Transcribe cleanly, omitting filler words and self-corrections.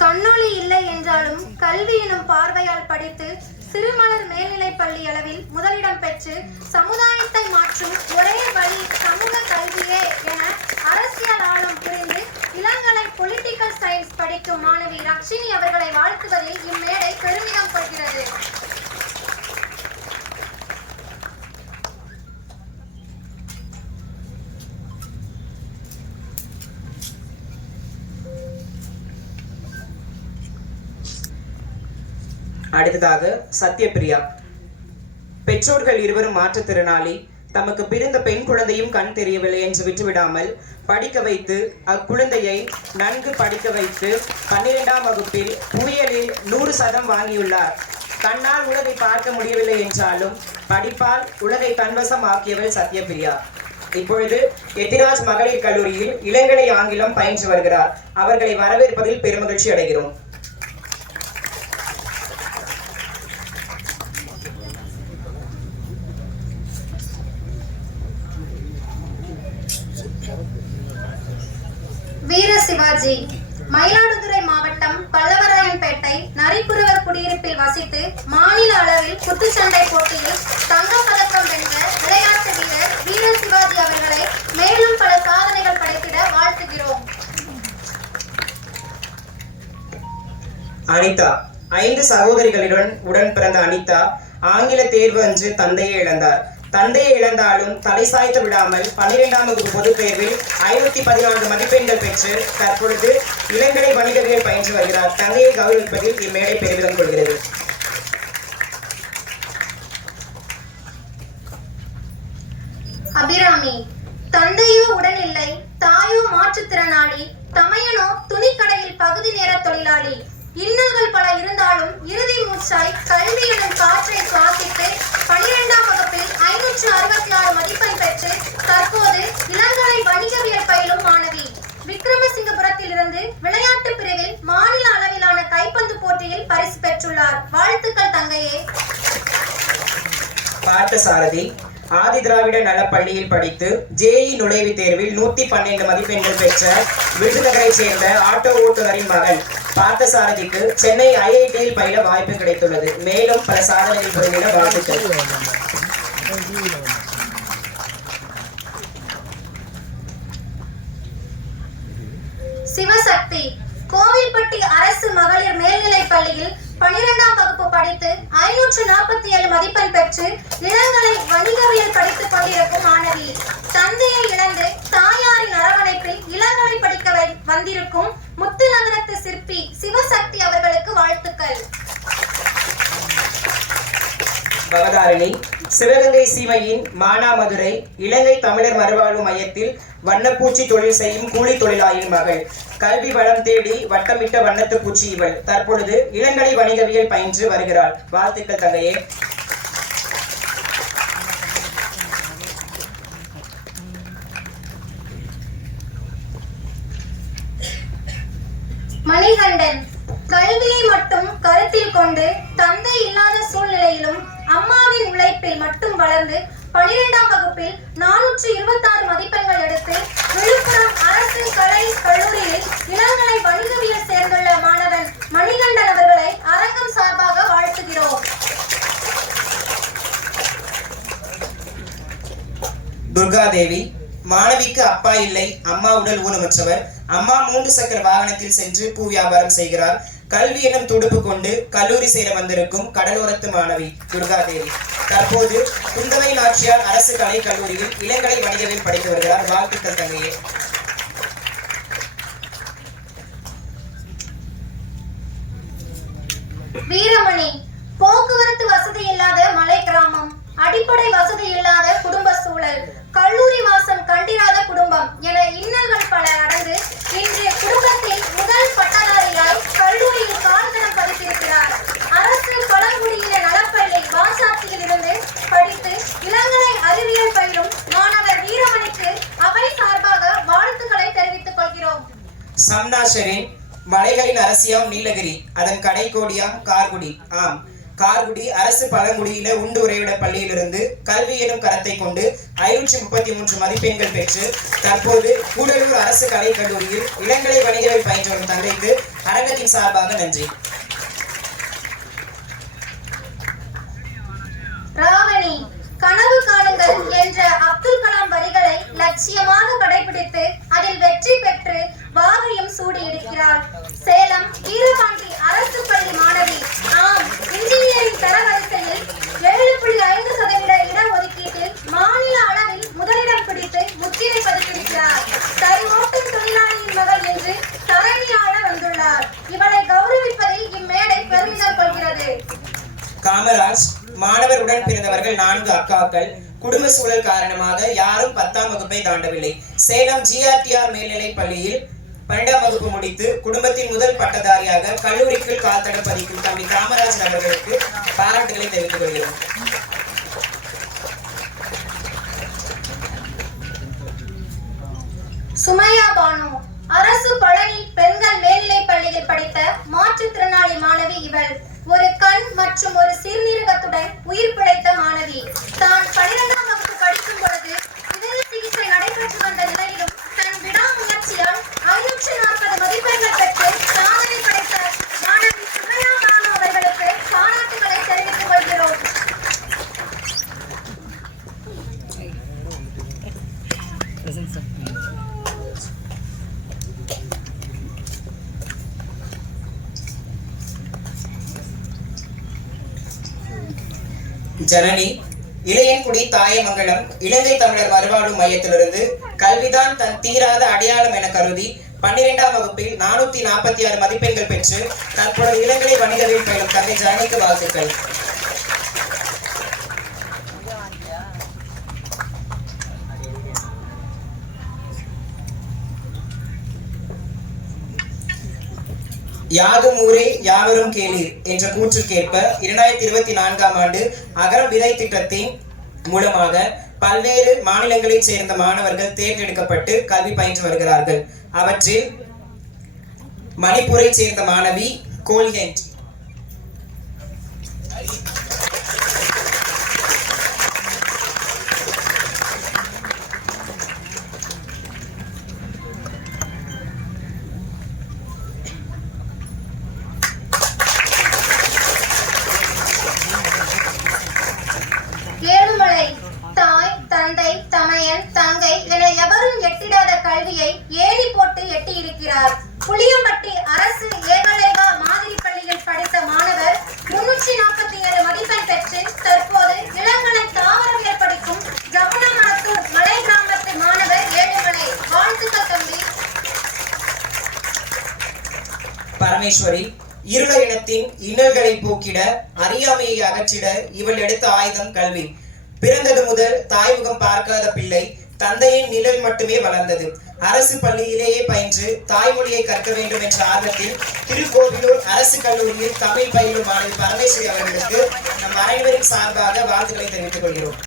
கண்ணொளி இல்லை என்றாலும் கல்வி எனும் பார்வையால் படித்து சிறுமலர் மேல்நிலைப் பள்ளி அளவில் முதலிடம் பெற்று சமுதாயத்தை மாற்றும் ஒரே வழி சமூக கல்வியே என அரசியல் ஆழம் புரிந்து இளங்கலை பொலிட்டிக்கல் சயின்ஸ் படிக்கும் மாணவி ரக்ஷினி அவர்களை வாழ்த்துவதில் இம்மேடை பெருமிதம் கொள்கிறது. அடுத்ததாக சத்யபிரியா. பெற்றோர்கள் இருவரும் மாற்றுத்திறனாளி. தமக்கு பிறந்த பெண் குழந்தையும் கண் தெரியவில்லை என்று விட்டுவிடாமல் படிக்க வைத்து அக்குழந்தையை நன்கு படிக்க வைத்து 12ஆம் வகுப்பில் புயலில் 100% வாங்கியுள்ளார். கண்ணால் உலகை பார்க்க முடியவில்லை என்றாலும் படிப்பால் உலகை தன்வசம் ஆக்கியவள் சத்யபிரியா. இப்பொழுது எத்திராஜ் மகளிர் கல்லூரியில் இளங்கலை ஆங்கிலம் பயின்று வருகிறார். அவர்களை வரவேற்பதில் பெருமகிழ்ச்சி அடைகிறோம். வீர சிவாஜி. மயிலாடுதுறை மாவட்டம் பல்லவராயன்பேட்டை நரிக்குறவர் குடியிருப்பில் வசித்து மாநில அளவில் குத்துச்சண்டை போட்டியில் தங்கப் பதக்கம் வென்ற விளையாட்டு வீரர் வீர சிவாஜி அவர்களை மேலும் பல சாதனைகள் படைத்திட வாழ்த்துகிறோம். அனிதா. 5 சகோதரிகளுடன் உடன் பிறந்த அனிதா ஆங்கில தேர்வு அன்று தந்தையை இழந்தார். தந்தையை இழந்தாலும் தலை சாய்த்து விடாமல் 12ஆம் வகுப்பு பொதுத் தேர்வில் 514 மதிப்பெண்கள் பெற்று தற்பொழுது இளங்கலை வணிகவியல் பயின்று வருகிறார். தந்தையை கௌரவிப்பதில் இம்மேடை பெருமிதம் கொள்கிறது. அபிராமி. தந்தையோ உடனில்லை, தாயோ மாற்றுத்திறனாளி, தமையனோ துணிக்கடையில் பகுதி நேர தொழிலாளி. இன்னல்கள் பல இருந்தாலும் இறுதி மூச்சாய் கல்வி எனும் காற்றை சுவாசித்து 12ஆம் வகுப்பில் 566 மதிப்பெண் பெற்று தற்போது இளங்கலை வணிகவியல் பயிலும் மாணவி. விக்ரமசிங்கபுரத்தில் இருந்து விளையாட்டு பிரிவில் மாநில அளவிலான கைப்பந்து போட்டியில் பரிசு பெற்றுள்ளார். வாழ்த்துக்கள் தங்கையே. பார்த்தசாரதி. ஆதி திராவிட நலப்பள்ளியில் படித்து ஜேஇ நுழைவுத் தேர்வில் 112 மதிப்பெண்கள் பெற்ற விருதுநகரை சேர்ந்த ஆட்டோ ஓட்டுநரின் மகன் பார்த்தசாரதிக்கு சென்னை ஐஐடியில் பயில வாய்ப்பு கிடைத்துள்ளது. மேலும் பல சாதனைகள் புரிந்திட வாழ்த்துக்கள். சிவசக்தி. கோவில்பட்டி அரசு மகளிர் மேல்நிலைப் பள்ளியில் 12ஆம் வகுப்பு படித்து 547 மதிப்பெண் பெற்று இளங்கலை வணிகவியல் படித்துக் கொண்டிருக்கும் மாணவி. தந்தையை இழந்து தாயாரின் அரவணைப்பில் இளங்கலை படிக்க வந்திருக்கும் முத்து நகரத்து சிற்பி சிவசக்தி அவர்களுக்கு வாழ்த்துக்கள். பவதாரணி. சிவகங்கை சீமையின் மானாமதுரை இலங்கை தமிழர் மறுவாழ்வு மையத்தில் வண்ணப்பூச்சி தொழில் செய்யும் கூலி தொழிலாளியின் மகள். கல்வி வளம் தேடி வட்டமிட்ட வண்ணத்து பூச்சி இவள். தற்பொழுது இளங்கலை வணிகவியல் பயின்று வருகிறாள். வாழ்த்துக்கள் தங்கையே. மணிகண்டன். கல்வியை மட்டும் கருத்தில் கொண்டு தந்தை இல்லாத சூழ்நிலையிலும் அம்மாவின் உழைப்பில் மட்டும் வளர்ந்து 12ஆம் வகுப்பில் 426 மதிப்பெண்கள் எடுத்து விழுப்புரம் அரசு கலை கல்லூரியில் இளங்கலை வணிகவியல் சேர்ந்துள்ள மாணவன் மணிகண்டன் அவர்களை அரங்கம் சார்பாக வாழ்த்துகிறோம். துர்காதேவி. மாணவிக்கு அப்பா இல்லை, அம்மா உடல் ஊனமற்றவர். அம்மா 3 சக்கர வாகனத்தில் சென்று பூ வியாபாரம் செய்கிறார். கல்வி எனும் துடுப்பு கொண்டு கல்லூரி சேர வந்திருக்கும் கடலோரத்து மாணவி துர்காதேவி தற்போது குந்தவை நாச்சியார் அரசு கலை கல்லூரியில் இளங்கலை வணிகவியல் படித்து வருகிறார். வாழ்த்துக்கள் தங்கையே. வீரமணி. போக்குவரத்து வசதி இல்லாத மலை கிராமம், அடிப்படை வசதி இல்லாத குடும்ப சூழல், கல்லூரி வாசம் கண்டிராத குடும்பம் என இன்னல்கள் பல அடங்கு இன்று குடும்பத்தில் முதல் பட்டதாரியாய் கல்லூரியில் கால்தடம் பதித்திருக்கிறார். அரசு பழங்குடியின நலப்பள்ளி வாசாத்தியில் இருந்து படித்து இளங்கலை அறிவியல் பயிலும் மாணவர் வீரமணிக்கு அவை சார்பாக வாழ்த்துக்களை தெரிவித்துக் கொள்கிறோம். சம்னாஷரின் மலைகளின் அரசியாம் நீலகிரி, அதன் கடைக்கோடியாம் கார்குடி. ஆம், கார்குடி அரசு பழங்குடியின உண்டு உறைவிட பள்ளியிலிருந்து கல்வி எனும் கரத்தை கொண்டு 533 மதிப்பெண்கள் பெற்று தற்போது கூடலூர் அரசு கலைக் கல்லூரியில் இளங்கலை வணிகவியல் பயின்று வரும் தந்தைக்கு அரங்கத்தின் சார்பாக நன்றி. ராவணி, கனவு காணுங்கள் என்ற அப்துல் கலாம் வரிகளை லட்சியமாக கடைபிடித்து அதில் வெற்றி பெற்று வாகையும் சூடி இருக்கிறார். சேலம் வீரபாண்டி அரசு பள்ளி மாணவி. ஆம், இன்ஜினியரிங் தரவரிசையில் 7.5% இடஒதுக்கீட்டில் மாநில அளவில் முதலிடம் பிடித்து முத்திரை பதித்திருக்கிறார். சரிவோட்டும் தொழிலாளியின் மகள் என்று தரணியாள வந்துள்ளார். இவளை கௌரவிப்பதில் இம்மேடை பெருமிதம் கொள்கிறது. காமராஜ், மாணவர் உடன் பிறந்தவர்கள் 4 அக்காக்கள். குடும்ப சூழல் காரணமாக யாரும் 10ஆம் வகுப்பை தாண்டவில்லை. சேலம் GRTR மேல்நிலை பள்ளியில் 12ஆம் வகுப்பு முடித்து குடும்பத்தின் முதல் பட்டதாரியாக கல்லூரிக்குள் கால்தடம் பதிக்கும் தம்பி காமராஜ் அவர்களுக்கு பாராட்டுகளை தெரிவித்துக் கொள்கிறோம். சுமையா பானு, அரசு பழனி பெண்கள் மேல்நிலை பள்ளியில் படித்த மாற்றுத்திறனாளி மாணவி இவள். ஒரு கண் மற்றும் ஒரு சிறுநீரகத்துடன் உயிர் பிழைத்த மாணவி. தான் 12ஆம் வகுப்பு படிக்கும் பொழுது இதய சிகிச்சை நடைபெற்று வந்த நிலையிலும் தன் விடாமுயற்சியால் 540 மதிப்பெண்கள் பெற்று சாதனை படைத்த மாணவி சுமையா பானு அவர்களுக்கு பாராட்டுகளை தெரிவித்துக் கொள்கிறோம். ஜனனி, இளையன்குடி தாயமங்கலம் இலங்கை தமிழர் மறுவாழ்வு மையத்திலிருந்து கல்விதான் தன் தீராத அடையாளம் என கருதி 12ஆம் வகுப்பில் 446 மதிப்பெண்கள் பெற்று தற்பொழுது இளங்கலை வணிகவியல் பயிலும் தங்கை ஜனனிக்கு வாழ்த்துக்கள். யாதும் ஊரே யாவரும் கேளீர் என்ற கூற்றுக்கேற்ப 2024ஆம் ஆண்டு அகரம் விதை திட்டத்தின் மூலமாக பல்வேறு மாநிலங்களைச் சேர்ந்த மாணவர்கள் தேர்ந்தெடுக்கப்பட்டு கல்வி பயின்று வருகிறார்கள். அவற்றில் மணிப்பூரை சேர்ந்த மாணவி கோல்ஹென்ட், ஏழுமலை, தாய் தந்தை தமையன் தங்கை என எவரும் எட்டிடாத கல்வியை ஏணி போட்டு எட்டியிருக்கிறார். புளியம்பட்டி அரசு ஏகலைவா மாதிரி பள்ளியில் படித்த மாணவர் 347 மதிப்பெண் பெற்று தற்போது இளங்கலை தாவரவியல் படிக்கும் ஜமுனாமரத்தூர் மலை கிராமத்து மாணவர் ஏழுமலை. வாழ்த்துக்கள் தம்பி. பரமேஸ்வரி, இருள இனத்தின் இன்னல்களை போக்கிட அறியாமையை அகற்றிட இவள் எடுத்த ஆயுதம் கல்வி. பிறந்தது முதல் தாய்முகம் பார்க்காத பிள்ளை தந்தையின் நிழல் மட்டுமே வளர்ந்தது. அரசு பள்ளியிலேயே பயின்று தாய்மொழியை கற்க வேண்டும் என்ற ஆர்வத்தில் திருக்கோவிலூர் அரசு கல்லூரியில் தமிழ் பயிலும் மாணவி பரமேஸ்வரி அவர்களுக்கு நம் அனைவரின் சார்பாக வாழ்த்துக்களை தெரிவித்துக் கொள்கிறோம்.